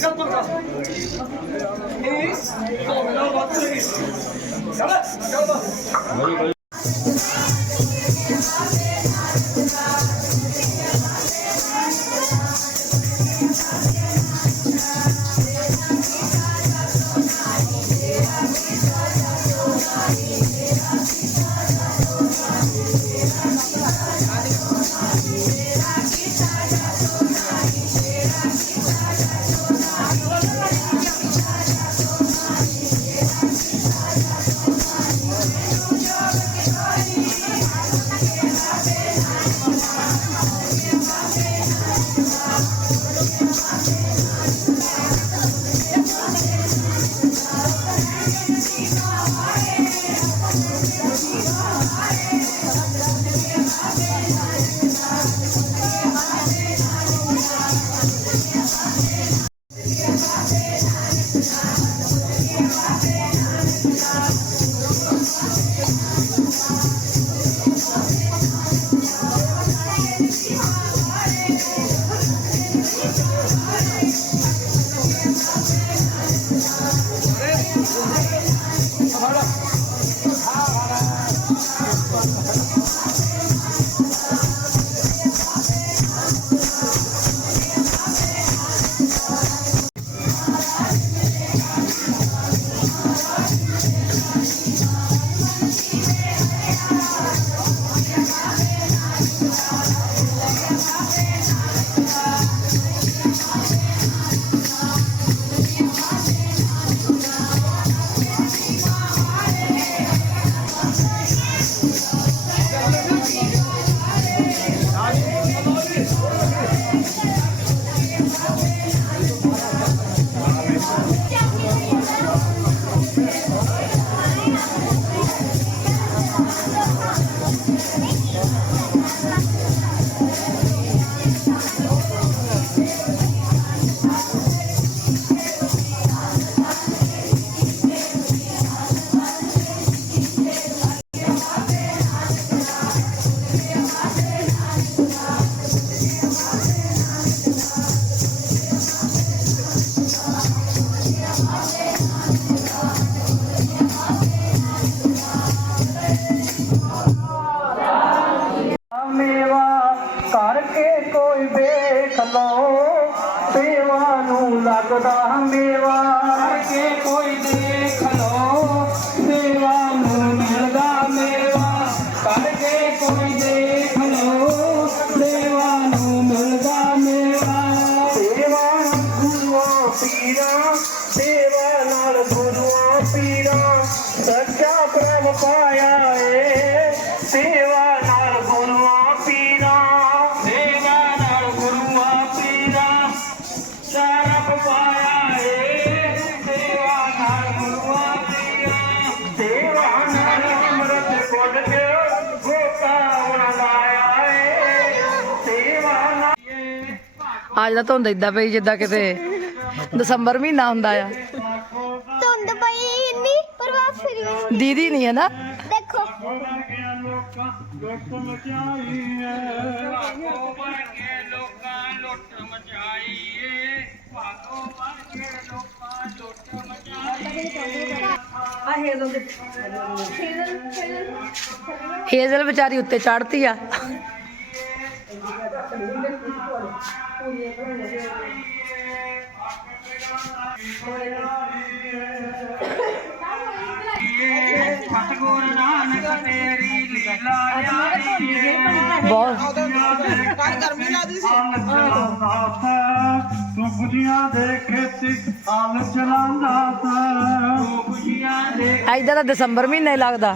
頑張れ દેવા કે કોઈ દેખલો ਅੱਜ ਦਾ ਧੁੰਦ ਇਦਾਂ ਪਈ ਜਿੱਦਾਂ ਕਿਤੇ ਦਸੰਬਰ ਮਹੀਨਾ ਹੁੰਦਾ ਆ। ਧੁੰਦ ਪਈ ਇੰਨੀ ਪਰ ਵਾ ਫਿਰ ਦੀਦੀ ਨਹੀਂ ਹੈ ਨਾ? ਦੇਖੋ। ਹੇਜ਼ਲ ਵਿਚਾਰੀ ਉੱਤੇ ਚੜਤੀ ਆ। ਸਤਿਗੁਰ ਨਾਨਕ ਤੇਰੀ ਲੀਲਾ ਜਾਣੀ ਬਹੁਤ ਤੂੰ ਖੁਸ਼ੀਆਂ ਦੇ ਖੇਤੀ ਹਾਲ ਚਲਾਉਂਦਾ ਤਾ ਖੁਸ਼ੀਆਂ ਦੇ ਐਦਾਂ ਦਾ ਦਸੰਬਰ ਮਹੀਨਾ ਹੀ ਲੱਗਦਾ।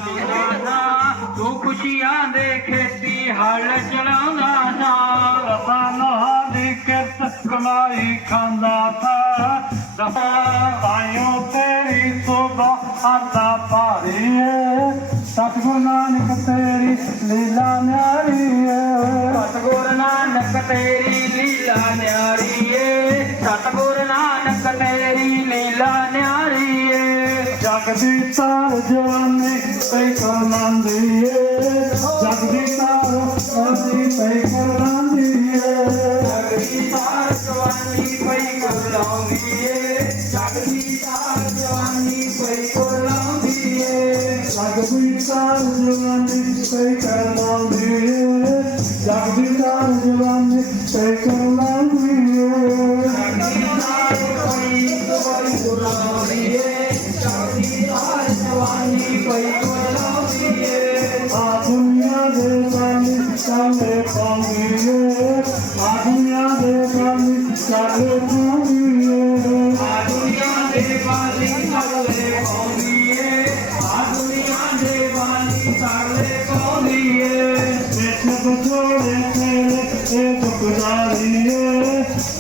ਤੂੰ ਖੁਸ਼ੀਆਂ ਦੇ ਖੇਤੀ ਹਲ ਚਲਾਉਂਦਾ ਨਾ ਰਤਾ कमाई खांदा था दफा आयो तेरी सुबह आता पारी सतगुरु नानक तेरी लीला न्यारी सतगुरु नानक तेरी लीला न्यारी सतगुरु नानक तेरी लीला न्यारी जग दी तार जवानी पे करनांदी जग दी तार जवानी पे करनांदी ਤਾਰ ਜਵਾਨੀ ਪਈ ਗੁਲਾਮੀ ਏ ਜਗਦੀ ਤਾਰ ਜਵਾਨੀ ਪਈ ਗੁਲਾਮੀ ਏ ਜਗ ਦੀ ਤਾਰ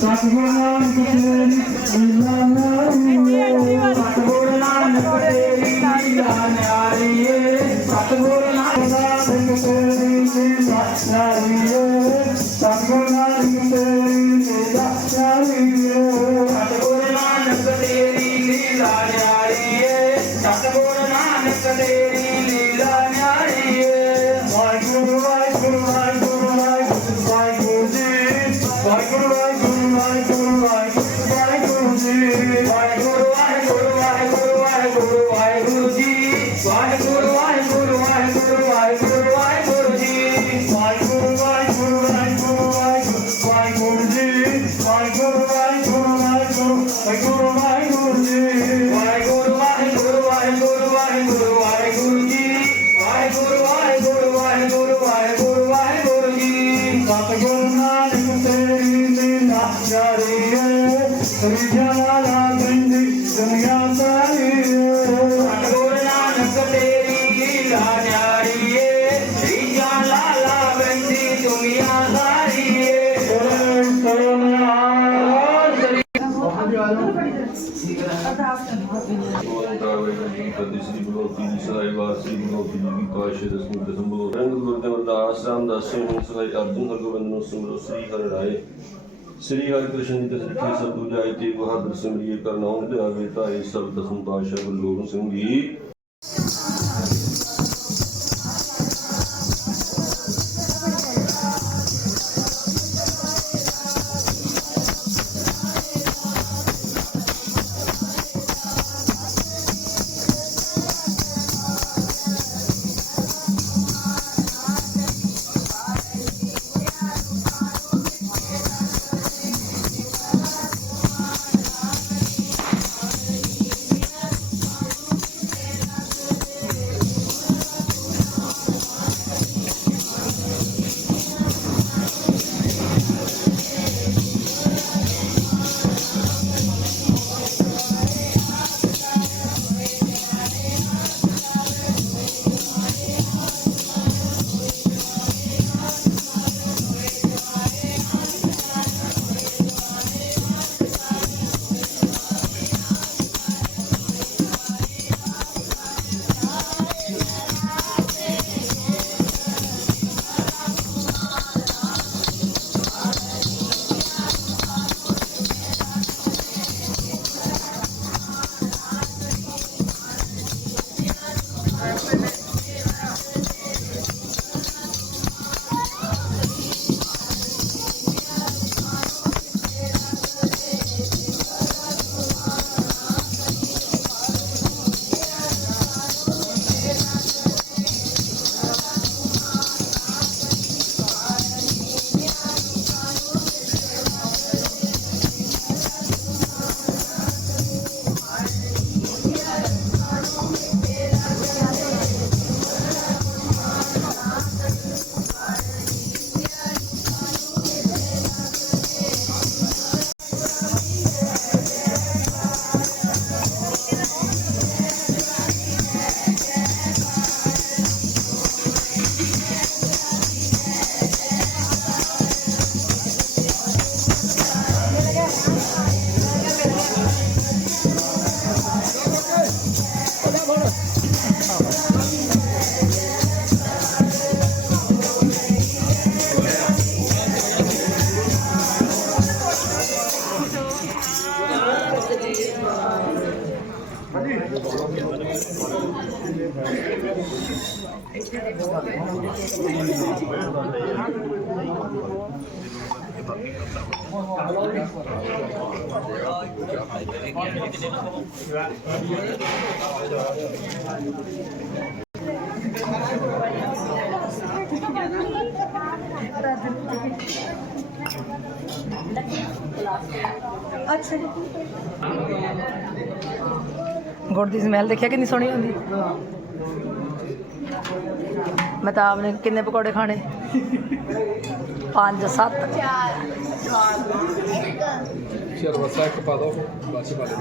ਦੁਖਦਾਰੀਏ ਸਤਿਗੁਰ ਜੀ ਕੀ ਦਸਮ ਬੋਲ ਰੰਗ ਗੁਰਦੇਵ ਅਰਦਾਸ ਰਾਮਦਾਸ ਸਿੰਘ ਸਹਾਈ ਅਰਜੁਨ ਹਰਗੋਬਿੰਦ ਨੂੰ ਸਿਮਰੋ, ਸ੍ਰੀ ਹਰਿ ਰਾਏ। ਸ੍ਰੀ ਹਰਿ ਕ੍ਰਿਸ਼ਨ ਜੀ ਤਸਰੀਖੀ ਸਭ ਦੂਜਾਈ ਤੇ ਬਹਾਦਰ ਸਿਮਰਿਏ ਕਰਨਾਉ ਤੇ ਆਗੇ ਧਾਰੇ ਸਭ ਦਸਮ ਪਾਸ਼ਾ ਗੁਰੂ ਗੋਬਿੰਦ ਸਿੰਘ ਜੀ। ਗੁੜ ਦੀ ਸਮੈਲ ਦੇਖਿਆ ਕਿੰਨੀ ਸੋਹਣੀ ਹੁੰਦੀ? ਮੈਂ ਤਾਂ ਆਪਨੇ ਕਿੰਨੇ ਪਕੌੜੇ ਖਾਣੇ ਪੰਜ ਸੱਤ ਚਲ ਵਸਾ ਇੱਕ ਪਾ ਦੋ ਬਾਅਦ ਚ ਪਾ ਦੇ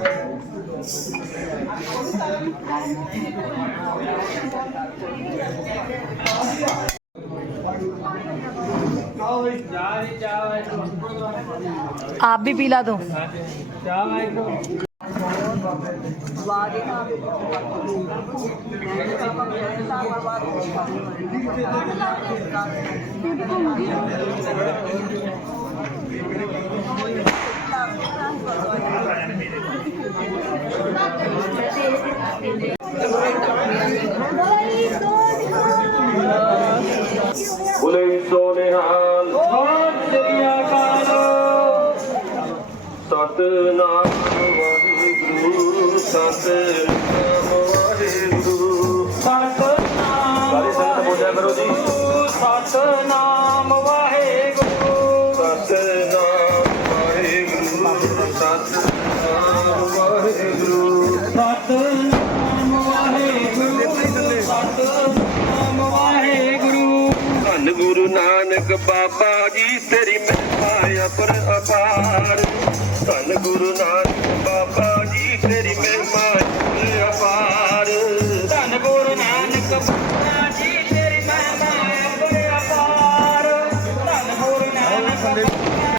आप भी पिला दो ਬੁਲੇ ਸੋ ਨਿਹਾਲ ਸਤਿ ਸ੍ਰੀ ਅਕਾਲ ਸਤਨਾਮ ਸਤਨਾਮ ਵਾਹਿਗੁਰੂ ਸਤਨਾਮ ਜੀ ਸਤਨਾਮ ਵਾਹਿਗੁਰੂ। ਸਤਨਾਮ ਵਾਹਿਗੁਰੂ ਸਤਨਾਮ ਵਾਹਿਗੁਰੂ ਸਤਨਾਮ ਵਾਹਿਗੁਰੂ ਸਤਨਾਮ ਵਾਹਿਗੁਰੂ। ਧੰਨ ਗੁਰੂ ਨਾਨਕ ਬਾਬਾ ਜੀ ਤੇਰੀ ਮਿਹਰ ਅਪਰ ਅਪਾਰ।